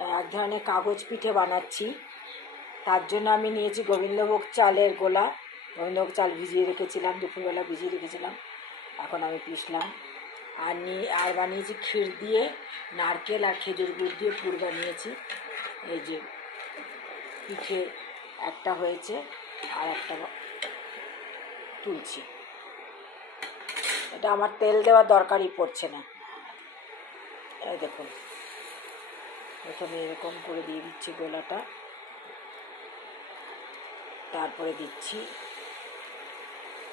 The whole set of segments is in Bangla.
এক ধরনের কাগজ পিঠে বানাচ্ছি। তার জন্য আমি নিয়েছি গোবিন্দভোগ চালের গোলা। গোবিন্দভোগ চাল ভিজিয়ে রেখেছিলাম, দুপুরবেলা ভিজিয়ে রেখেছিলাম। এখন আমি পিসলাম আর নিয়ে আর বানিয়েছি ক্ষীর দিয়ে, নারকেল আর খেজুর গুড় দিয়ে পুর বানিয়েছি। এই যে, পিঠে একটা হয়েছে আর একটা তুলছি। এটা আমার তেল দেওয়ার দরকারই পড়ছে না। এই দেখুন। প্রথমে এরকম করে দিয়ে দিচ্ছি গোলাটা। তারপরে দিচ্ছি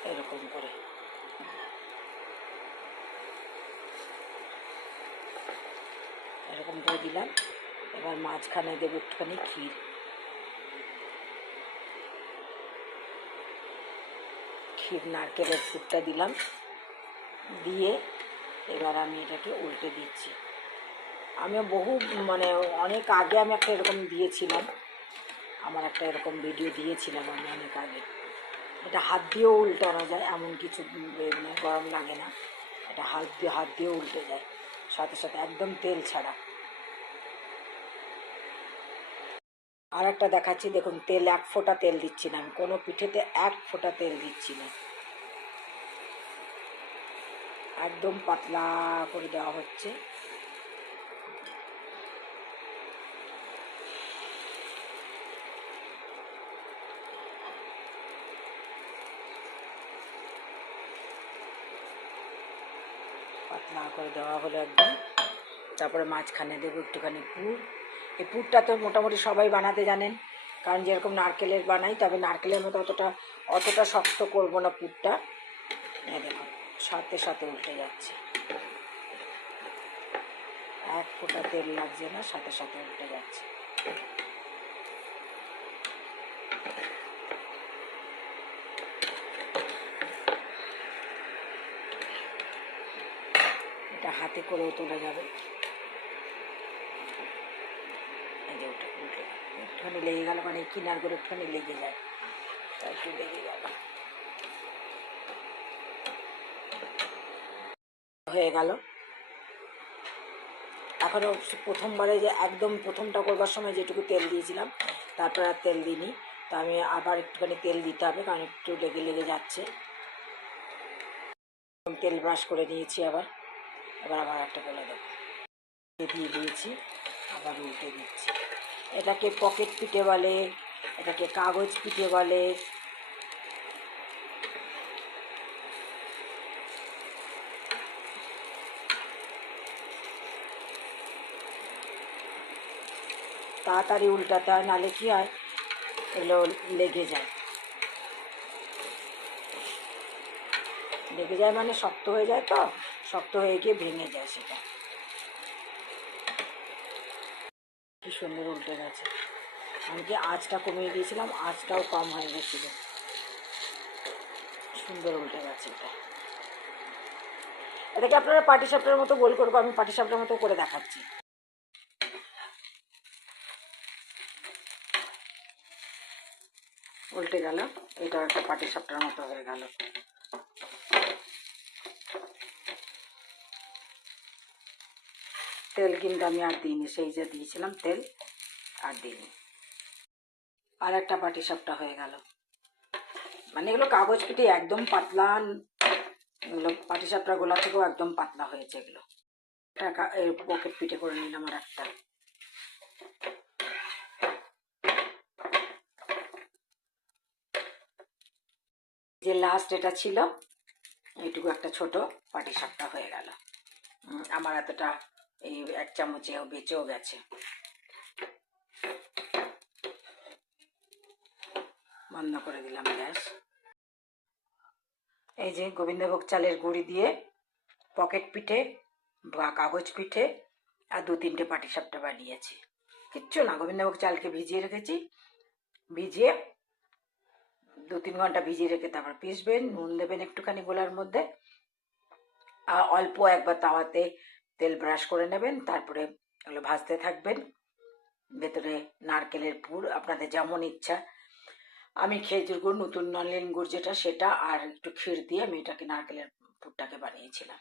এরকম করে। এরকম করে দিলাম। এবার মাঝখানে দেবো একটুখানি ক্ষীর। ক্ষীর, নারকেলের ফুটটা দিলাম। দিয়ে এবার আমি এটাকে উল্টে দিচ্ছি। আমি বহু মানে অনেক আগে আমি একটা এরকম দিয়েছিলাম। আমার একটা এরকম ভিডিও দিয়েছিলাম আমি অনেক আগে। এটা হাত দিয়েও উল্টানো যায়, এমন কিছু মানে গরম লাগে না। এটা হাত দিয়ে হাত দিয়ে উল্টে যায়। সাথে সাথে একদম তেল ছাড়া। আর একটা দেখাচ্ছি, দেখুন, তেল, এক ফোঁটা তেল দিচ্ছি না আমি। কোনো পিঠেতে এক ফোঁটা তেল দিচ্ছি না। একদম পাতলা করে দেওয়া হচ্ছে। পাতলা করে দেওয়া হলো একদম। তারপরে মাঝখানে দেবো একটুখানি পুর। এই পুরটা তো মোটামুটি সবাই বানাতে জানেন, কারণ যেরকম নারকেলের বানাই, তবে নারকেলের মতো অতটা অতটা শক্ত করব না পুরটা। দেখুন সাথে সাথে উল্টে যাচ্ছে। এক ফোঁটা তেল লাগছে না, সাথে সাথে উল্টে যাচ্ছে এটা হাতে করেও তোলা যাবে। একটুখানি লেগে গেল মানে কিনার করে একটুখানি লেগে যায়। একটু লেগে গেল। হয়ে গেল। এখনও প্রথমবারে যে একদম প্রথমটা করবার সময় যেটুকু তেল দিয়েছিলাম, তারপর আর তেল দিইনি। তো আমি আবার একটুখানি তেল দিতে হবে, কারণ একটু লেগে লেগে যাচ্ছে। তেল ব্রাশ করে নিয়েছি আবার। এবার আবার একটা বলে দেবো। দিয়ে দিয়েছি, আবার উল্টে দিচ্ছি। এটাকে পকেট পিঠে বলে, এটাকে কাগজ পিঠে বলে। তাড়াতাড়ি উল্টাতে হয়, নাহলে কি হয়? এগুলো লেগে যায়। লেগে যায় মানে শক্ত হয়ে যায় তো? শক্ত হয়ে গিয়ে ভেঙে যায় সেটা। কি সুন্দর উল্টে গেছে। আমি কি আঁচটা কমিয়ে দিয়েছিলাম, আঁচটাও কম হয়ে গেছিল। সুন্দর উল্টে গেছে এটা। এটাকে আপনারা পাটি সাপটার মতো গোল করব, আমি পাটি সাপটার মতো করে দেখাচ্ছি। উল্টে গেল, এটাও একটা পাটি সাপটার মতো হয়ে গেল। তেল কিন্তু আমি আর দিইনি, সেই যে দিয়েছিলাম তেল আর দিইনি। আর একটা পাটি সাপটা হয়ে গেল। মানে এগুলো কাগজ পিঠে একদম পাতলা, এগুলো পাটি সাপটা গোলা থেকেও একদম পাতলা হয়েছে এগুলো। পকেট পিঠে করে নিলাম আর একটা। যে লাস্ট এটা ছিল, এইটুকু একটা ছোট পাটি সাপটা হয়ে গেল। আমার এতটা এই এক চামচেও বেঁচেও গেছে। বন্ধ করে দিলাম, গ্যাস। এই যে গোবিন্দভোগ চালের গুঁড়ি দিয়ে পকেট পিঠে বা কাগজ পিঠে আর দু তিনটে পাটিসাপটা বানিয়েছি। কিচ্ছু না, গোবিন্দভোগ চালকে ভিজিয়ে রেখেছি। ভিজিয়ে দু তিন ঘণ্টা ভিজিয়ে রেখে তারপর পিসবেন নুন দেবেন একটুখানি গোলার মধ্যে। আর অল্প একবার তাওয়াতে তেল ব্রাশ করে নেবেন, তারপরে এগুলো ভাজতে থাকবেন। ভেতরে নারকেলের পুর, আপনাদের যেমন ইচ্ছা। আমি খেজুর গুড় নতুন নলেন গুড় যেটা, সেটা, আর একটু ক্ষীর দিয়ে আমি এটাকে নারকেলের পুরটাকে বানিয়েছিলাম।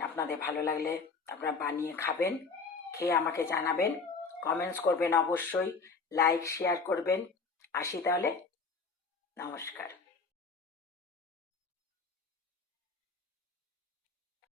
আপনাদের ভালো লাগলে আপনারা বানিয়ে খাবেন, খেয়ে আমাকে জানাবেন। কমেন্টস করবেন অবশ্যই, লাইক, শেয়ার করবেন। আসি তাহলে, নমস্কার।